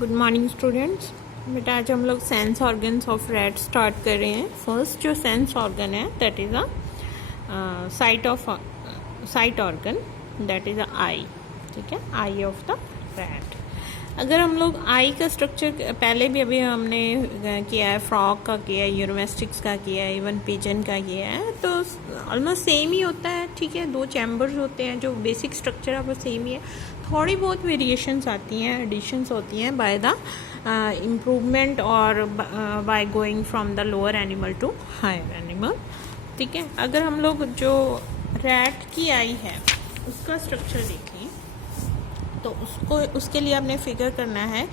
Good morning students. बेटा आज हम लोग sense organs of rat start कर रहे हैं। फर्स्ट जो सेंस ऑर्गन है that is a sight organ, that is a eye. ठीक है, आई ऑफ द रैट। अगर हम लोग आई का स्ट्रक्चर पहले भी अभी हमने किया है, फ्रॉग का किया है, यूरोमेस्टिक्स का किया है, इवन पिजन का किया है, तो ऑलमोस्ट सेम ही होता है। ठीक है, दो चैम्बर्स होते हैं, जो बेसिक स्ट्रक्चर है वो सेम ही है। थोड़ी बहुत वेरिएशंस आती हैं, एडिशंस होती हैं बाय द इम्प्रूवमेंट और by going from the lower animal to higher animal. ठीक है, अगर हम लोग जो रैट की आई है उसका स्ट्रक्चर देखें तो उसके लिए आपने फिगर करना है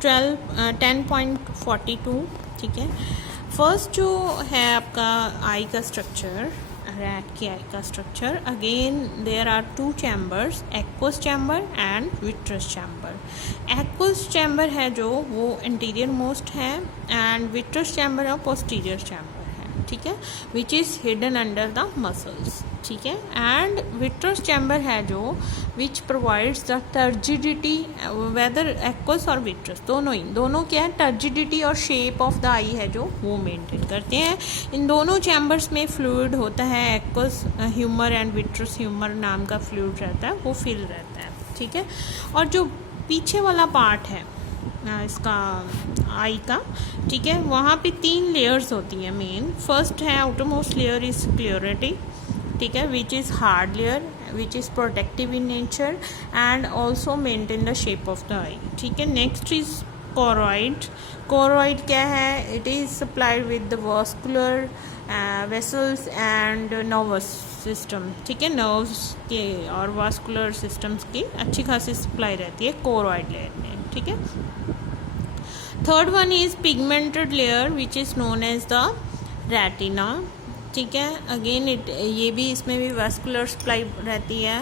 10.42। ठीक है, फर्स्ट जो है आपका आई का स्ट्रक्चर, रैट की आई का structure, again there are two chambers, aqueous chamber and vitreous chamber. Aqueous chamber है जो वो इंटीरियर मोस्ट है एंड विट्रस चैम्बर है पोस्टीरियर चैम्बर है। ठीक है, which is hidden under the muscles. ठीक है, एंड विट्रस चैम्बर है जो which provides the turgidity, whether aqueous और विट्रस दोनों क्या है, टर्जिडिटी और शेप ऑफ द आई है जो वो मेंटेन करते हैं। इन दोनों चैम्बर्स में फ्लूइड होता है, aqueous humour and vitreous humour नाम का फ्लूइड रहता है, वो फिल रहता है। ठीक है, और जो पीछे वाला पार्ट है इसका आई का, ठीक है, वहाँ पे 3 लेयर्स होती हैं मेन। फर्स्ट है outer most layer is clarity, ठीक है, which is hard layer which is protective in nature and also maintain the shape of the eye. ठीक है, नेक्स्ट इज कोरॉइड। कोरॉइड क्या है, it is supplied with the vascular vessels and nervous system. ठीक है, nerves के और vascular systems की अच्छी खासी सप्लाई रहती है कोरॉइड लेयर में। ठीक है, third one is pigmented layer which is known as the retina. ठीक है, अगेन ये भी, इसमें भी वास्कुलर सप्लाई रहती है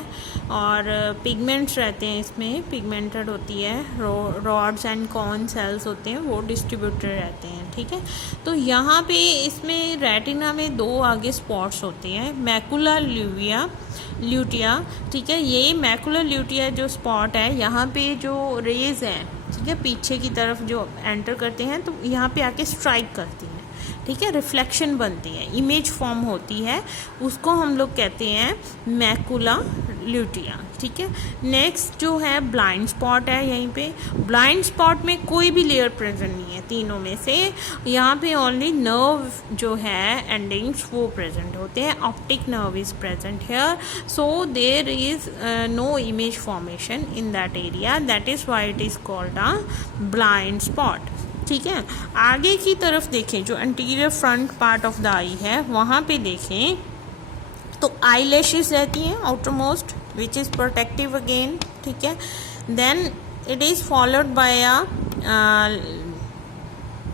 और पिगमेंट्स रहते हैं, इसमें पिगमेंटेड होती है, रॉड्स एंड कॉन सेल्स होते हैं, वो डिस्ट्रीब्यूटेड रहते हैं। ठीक है, तो यहाँ पे इसमें रेटिना में 2 आगे स्पॉट्स होते हैं, मैकुला ल्यूटिया। ठीक है, ये मैकुला ल्यूटिया जो स्पॉट है, यहाँ पे जो रेज हैं, ठीक है, पीछे की तरफ जो एंटर करते हैं तो यहाँ पे आके स्ट्राइक करती हैं। ठीक है, रिफ्लेक्शन बनती है, इमेज फॉर्म होती है, उसको हम लोग कहते हैं मैकुला ल्यूटिया। ठीक है, नेक्स्ट जो है ब्लाइंड स्पॉट है। यहीं पे ब्लाइंड स्पॉट में कोई भी लेयर प्रेजेंट नहीं है तीनों में से, यहाँ पे ओनली नर्व जो है एंडिंग्स वो प्रेजेंट होते हैं। Optic nerve is present here, so there is no image formation in that area, that is why it is called a blind spot. ठीक है, आगे की तरफ देखें, जो anterior front part of the eye है वहाँ पे देखें तो आई लैशेस रहती हैं outer most which is protective again. ठीक है, then it is followed by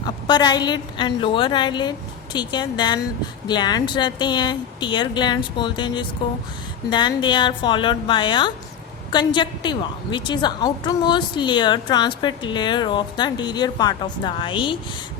upper eyelid and lower eyelid. ठीक है, देन ग्लैंड्स रहते हैं, टीयर ग्लैंड्स बोलते हैं जिसको, then they are followed by a conjunctiva which is the outermost layer, transparent layer of the anterior part of the eye,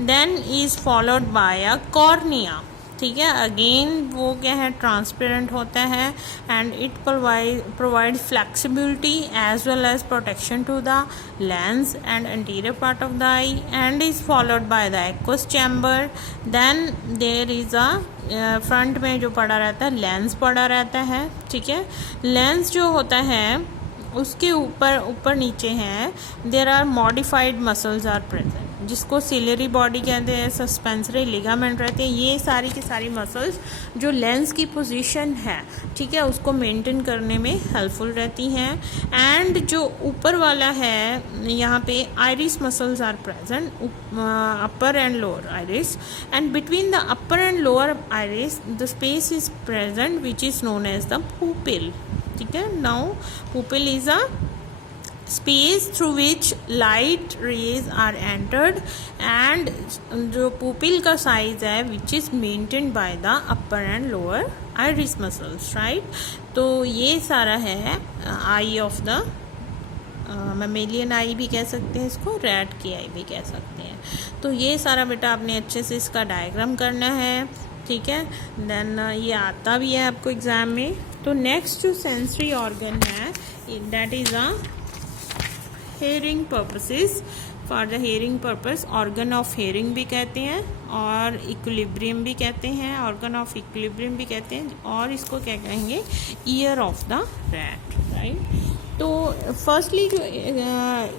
then is followed by a cornea. ठीक है, again वो क्या है, ट्रांसपेरेंट होता है and it provide flexibility as well as protection to the lens and anterior part of the eye and is followed by the aqueous chamber. Then there is a front में जो पड़ा रहता है लेंस पड़ा रहता है। ठीक है, लेंस जो होता है उसके ऊपर नीचे हैं, there are modified muscles are present, जिसको सिलरी बॉडी कहते हैं, सस्पेंसरी लिगामेंट रहते हैं, ये सारी की सारी मसल्स जो लेंस की पोजीशन है, ठीक है, उसको मेंटेन करने में हेल्पफुल रहती हैं। एंड जो ऊपर वाला है यहाँ पे iris muscles are present, upper and lower iris, and between the upper and lower iris the space is present which is known as the pupil. ठीक है, now pupil is a space through which light rays are entered and जो pupil का size है which is maintained by the upper and lower iris muscles, right? तो ये सारा है eye of the mammalian आई भी कह सकते हैं इसको, रैट की आई भी कह सकते हैं। तो ये सारा बेटा आपने अच्छे से इसका डायग्राम करना है। ठीक है, देन ये आता भी है आपको एग्जाम में। तो नेक्स्ट जो सेंसरी ऑर्गन है that is a hearing purposes। For the hearing purpose organ of hearing भी कहते हैं और इक्विलिब्रियम भी कहते हैं, ऑर्गन ऑफ इक्विलिब्रियम भी कहते हैं, और इसको क्या कहेंगे, year of the rat, right. तो फर्स्टली जो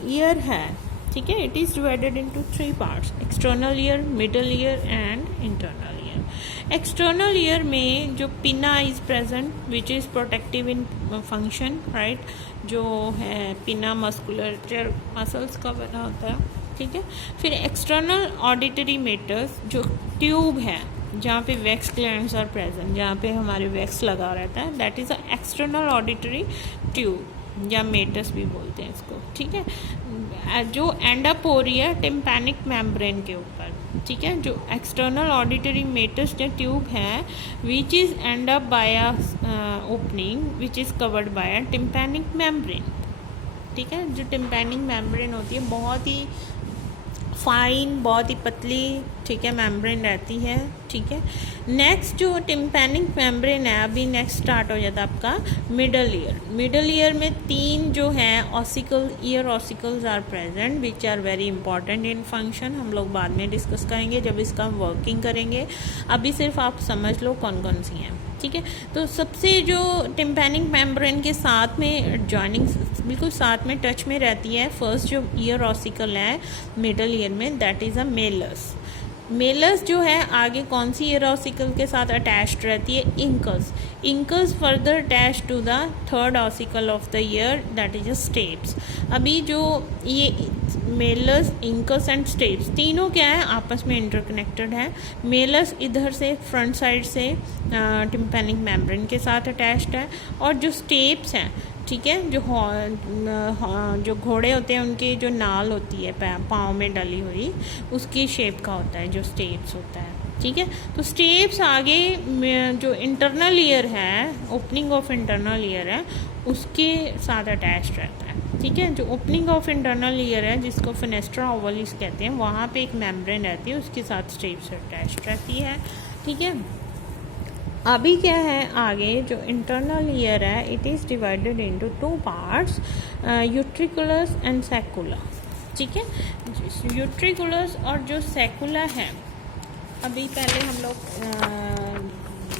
ईयर है, ठीक है, it is divided into 3 parts, external ear, middle ear and internal ear. External ear में जो पिना is present which is protective in function, right, जो है पिना मस्कुलर मसल्स का बना होता है, ठीक है। फिर एक्सटर्नल ऑडिटरी मेटर्स जो ट्यूब है जहाँ पे वैक्स ग्लैंड्स आर प्रेजेंट, जहाँ पे हमारे वैक्स लगा रहता है, that is a external auditory tube या मेटस भी बोलते हैं इसको, ठीक है, जो एंड अप हो रही है टिम्पैनिक मेम्ब्रेन के ऊपर, ठीक है। जो एक्सटर्नल ऑडिटरी मेटस जो ट्यूब है which is and up by a opening which is covered by a tympanic membrane, ठीक है। जो टिम्पैनिक मेम्ब्रेन होती है बहुत ही फाइन, बहुत ही पतली, ठीक है, मेम्ब्रेन रहती है, ठीक है। नेक्स्ट जो टिम्पैनिक मेम्ब्रेन है, अभी नेक्स्ट स्टार्ट हो जाता है आपका मिडल ईयर। मिडल ईयर में 3 जो है ossicle, ear ossicles are present which are very important in function, हम लोग बाद में डिस्कस करेंगे जब इसका हम वर्किंग करेंगे, अभी सिर्फ आप समझ लो कौन कौन सी हैं, ठीक है। तो सबसे जो टिम्पैनिक मेम्ब्रेन के साथ में जॉइनिंग बिल्कुल साथ में टच में रहती है, फर्स्ट जो ईयर ऑसिकल है मिडल ईयर में, that is a Malus. Malus जो है आगे कौन सी ईयर ऑसिकल के साथ अटैच्ड रहती है, incus. Incus further attach to the third ossicle of the ear, that is a stapes. अभी जो ये मेलस, इंकस एंड स्टेप्स तीनों क्या है, आपस में इंटरकनेक्टेड है। मेलस इधर से फ्रंट साइड से टिम्पैनिक मेम्ब्रेन के साथ अटैच्ड है, और जो स्टेप्स हैं, ठीक है, जो घोड़े होते हैं उनकी जो नाल होती है पाँव में डली हुई, उसकी शेप का होता है जो स्टेप्स होता है, ठीक है। तो स्टेप्स आगे जो इंटरनल ईयर है, ओपनिंग ऑफ इंटरनल ईयर है, उसके साथ अटैच रहता है, ठीक है। जो ओपनिंग ऑफ इंटरनल ईयर है जिसको फेनेस्ट्रा ओवलिस कहते हैं, वहाँ पे एक मेम्ब्रेन रहती है, उसके साथ स्टेप्स अटैच रहती है, ठीक है। अभी क्या है आगे जो इंटरनल ईयर है, it is divided into 2 parts, utriculus and saccula, ठीक है। यूट्रिकुलस और जो सैकुला है, अभी पहले हम लोग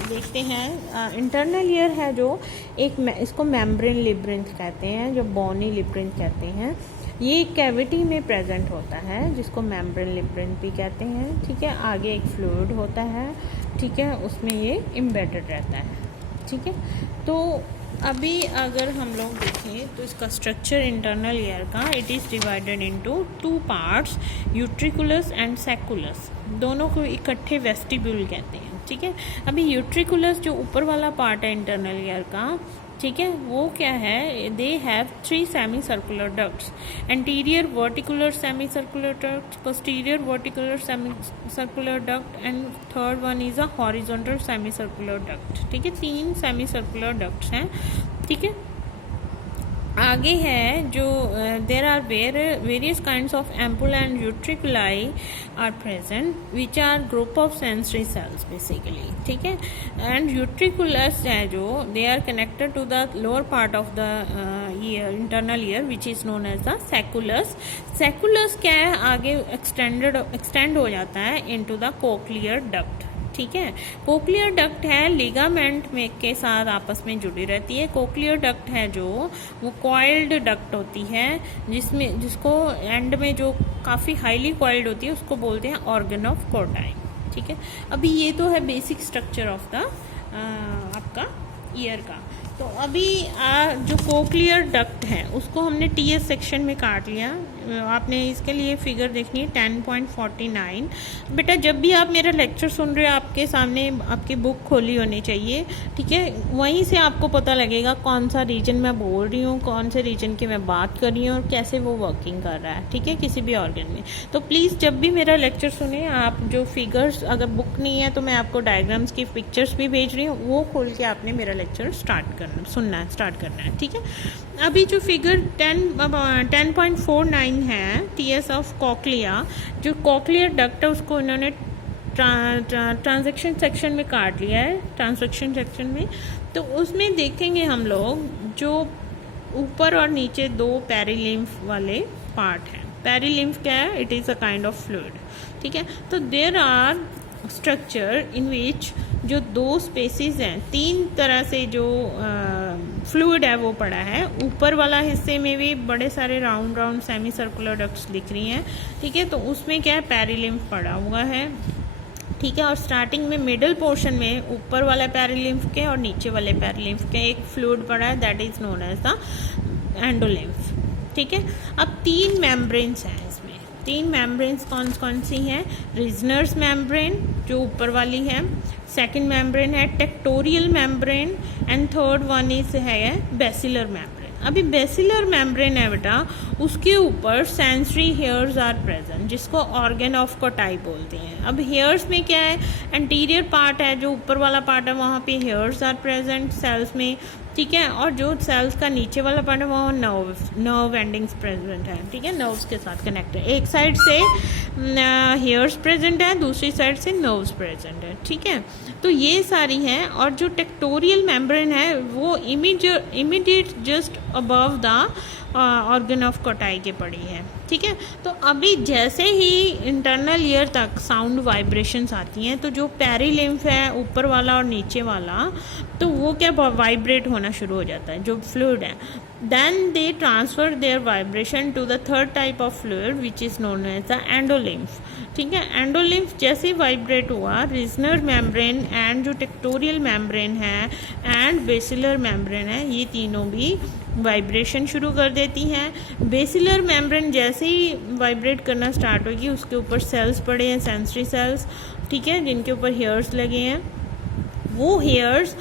देखते हैं। इंटरनल ईयर है जो एक इसको मेम्ब्रेन लिब्रिंथ कहते हैं, जो बोनी लिब्रिंथ कहते हैं, ये कैविटी में प्रेजेंट होता है जिसको मेम्ब्रेन लिब्रिंथ भी कहते हैं, ठीक है। आगे एक फ्लूइड होता है, ठीक है, उसमें ये एम्बेडेड रहता है, ठीक है। तो अभी अगर हम लोग देखें तो इसका स्ट्रक्चर इंटरनल ईयर का, it is divided into 2 parts, utriculus and sacculus, दोनों को इकट्ठे वेस्टिब्यूल कहते हैं, ठीक है। अभी यूट्रिकुलस जो ऊपर वाला पार्ट है इंटरनल ईयर का, ठीक है, वो क्या है, they have 3 semi circular ducts, anterior वर्टिकुलर semi circular duct, posterior वर्टिकुलर semi circular duct and third one is a horizontal semi circular duct, ठीक है। 3 सेमी सर्कुलर डक्ट्स हैं, ठीक है। आगे है जो there are various kinds of ampulla and utriculi are present which are group of sensory cells basically, ठीक है। एंड यूट्रिकुलस है जो they are connected to the lower part of the ear, internal ear, which is known as the sacculus. Sacculus क्या है, आगे extend हो जाता है इनटू द कोक्लियर डक्ट, ठीक है। कोक्लियर डक्ट है लिगामेंट में के साथ आपस में जुड़ी रहती है। कोक्लियर डक्ट है जो वो कॉइल्ड डक्ट होती है, जिसको एंड में जो काफ़ी हाईली कॉइल्ड होती है उसको बोलते हैं ऑर्गन ऑफ कोर्टाई, ठीक है। अभी ये तो है बेसिक स्ट्रक्चर ऑफ द आपका ईयर का। तो अभी जो कोक्लियर डक्ट है उसको हमने टीएस सेक्शन में काट लिया। आपने इसके लिए फिगर देखनी है 10.49। बेटा जब भी आप मेरा लेक्चर सुन रहे हो आपके सामने आपकी बुक खोली होनी चाहिए, ठीक है। वहीं से आपको पता लगेगा कौन सा रीजन मैं बोल रही हूँ, कौन से रीजन की मैं बात कर रही हूँ और कैसे वो वर्किंग कर रहा है, ठीक है, किसी भी ऑर्गन में। तो प्लीज़ जब भी मेरा लेक्चर सुने आप, जो फिगर्स अगर बुक नहीं है तो मैं आपको डायग्राम्स की पिक्चर्स भी भेज रही हूँ, वो खोल के आपने मेरा लेक्चर सुनना है, स्टार्ट करना है, ठीक है। अभी जो फिगर 10.49 है टीएस ऑफ कॉक्लिया, जो कॉक्लियर डक्ट है उसको इन्होंने ट्रांजैक्शन सेक्शन में काट लिया है, ट्रांजैक्शन सेक्शन में। तो उसमें देखेंगे हम लोग जो ऊपर और नीचे 2 पेरिलिम्फ वाले पार्ट हैं। पेरिलिम्फ क्या है? It is a kind of fluid, ठीक है। तो देयर आर स्ट्रक्चर इन विच जो दो स्पेसिस हैं, तीन तरह से जो फ्लूइड है वो पड़ा है। ऊपर वाला हिस्से में भी बड़े सारे round round semi circular ducts दिख रही हैं, ठीक है। तो उसमें क्या है? पेरिलिम्फ पड़ा हुआ है, ठीक है। और स्टार्टिंग में मिडल पोर्शन में ऊपर वाले पेरिलिम्फ के और नीचे वाले पेरिलिम्फ के एक फ्लूइड पड़ा है, that is known as the endolymph, ठीक है। अब तीन मेम्ब्रेन्स हैं इसमें। तीन मेम्ब्रेन्स कौन कौन सी हैं? रिजनर्स मेम्ब्रेन जो ऊपर वाली है, सेकंड मेम्ब्रेन है tectorial membrane, and third one is है बेसिलर मेम्ब्रेन। अभी बेसिलर मेम्ब्रेन है बेटा, उसके ऊपर सेंसरी हेयर्स आर प्रेजेंट, जिसको ऑर्गन ऑफ कोटाई बोलते हैं। अब हेयर्स में क्या है? एंटीरियर पार्ट है, जो ऊपर वाला पार्ट है वहाँ पे हेयर्स आर प्रेजेंट सेल्स में, ठीक है। और जो सेल्स का नीचे वाला पार्ट है वहाँ नर्व एंडिंग्स प्रेजेंट है, ठीक है, नर्व्स के साथ कनेक्ट है। एक साइड से हेयर्स प्रेजेंट है, दूसरी साइड से नर्व्स प्रेजेंट है, ठीक है। तो ये सारी हैं। और जो टेक्टोरियल मेम्ब्रेन है वो immediate just above the organ of कोटाई के पड़ी है, ठीक है। तो अभी जैसे ही इंटरनल ईयर तक साउंड वाइब्रेशंस आती हैं, तो जो पेरिलिम्फ है ऊपर वाला और नीचे वाला, तो वो क्या वाइब्रेट होना शुरू हो जाता है, जो फ्लूइड है। Then they transfer their vibration to the third type of fluid which is known as the endolymph, ठीक है। एंडोलिम्फ जैसे वाइब्रेट हुआ, रिजनर मेम्ब्रेन एंड जो टेक्टोरियल मेम्ब्रेन है एंड बेसिलर मेम्ब्रेन है, ये तीनों भी वाइब्रेशन शुरू कर देती हैं। बेसिलर मेम्ब्रेन जैसे ही वाइब्रेट करना स्टार्ट होगी, उसके ऊपर सेल्स पड़े हैं, सेंसरी सेल्स, ठीक है, जिनके ऊपर हेयर्स लगे हैं। वो हेयर्स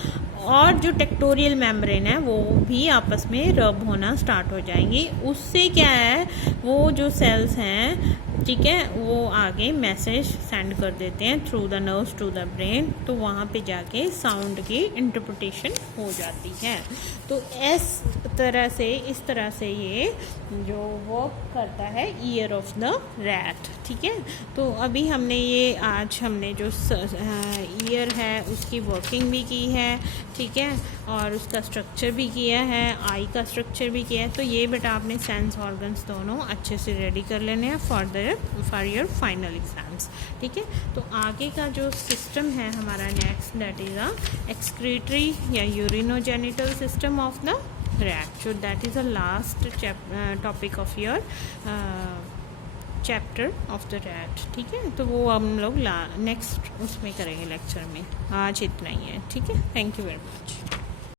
और जो टेक्टोरियल मेम्ब्रेन है वो भी आपस में रब होना स्टार्ट हो जाएंगी। उससे क्या है, वो जो सेल्स हैं, ठीक है, वो आगे मैसेज सेंड कर देते हैं through the nerves to the brain. तो वहाँ पे जाके साउंड की इंटरप्रिटेशन हो जाती है। तो इस तरह से ये जो वर्क करता है ईयर ऑफ द रैट, ठीक है। तो अभी आज हमने जो ईयर है उसकी वर्किंग भी की है, ठीक है, और उसका स्ट्रक्चर भी किया है, आई का स्ट्रक्चर भी किया है। तो ये बेटा आपने सेंस ऑर्गन्स दोनों अच्छे से रेडी कर लेने हैं फॉर योर फाइनल एग्जाम्स, ठीक है। तो आगे का जो सिस्टम है हमारा next, that is a excretory या urinogenital system of the rat. So that is a last topic of your chapter of the rat, ठीक है। तो वो हम लोग नेक्स्ट उसमें करेंगे लेक्चर में। आज इतना ही है, ठीक है। Thank you very much.